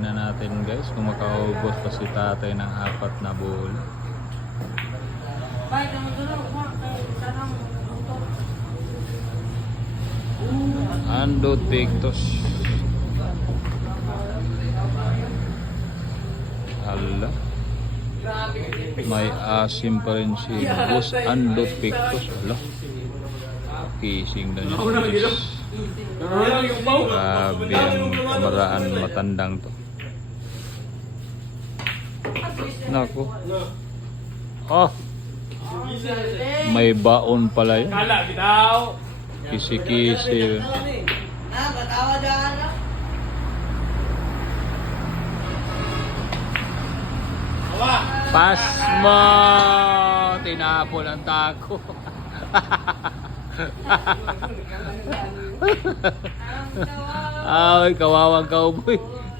Tingnan natin guys kung makaubos pa si tatay ng 4 na bowl. Ando tiktos. Hala. May asim pa rin si Boss Ando tiktos. Hala. Kising na niya. Grabe ang kamaraan matandang to. Naku. Oh. May baon pala yun. Kisi-kisi. Pasmo! Tinapon ang tako. Ay, kawawang cowboy.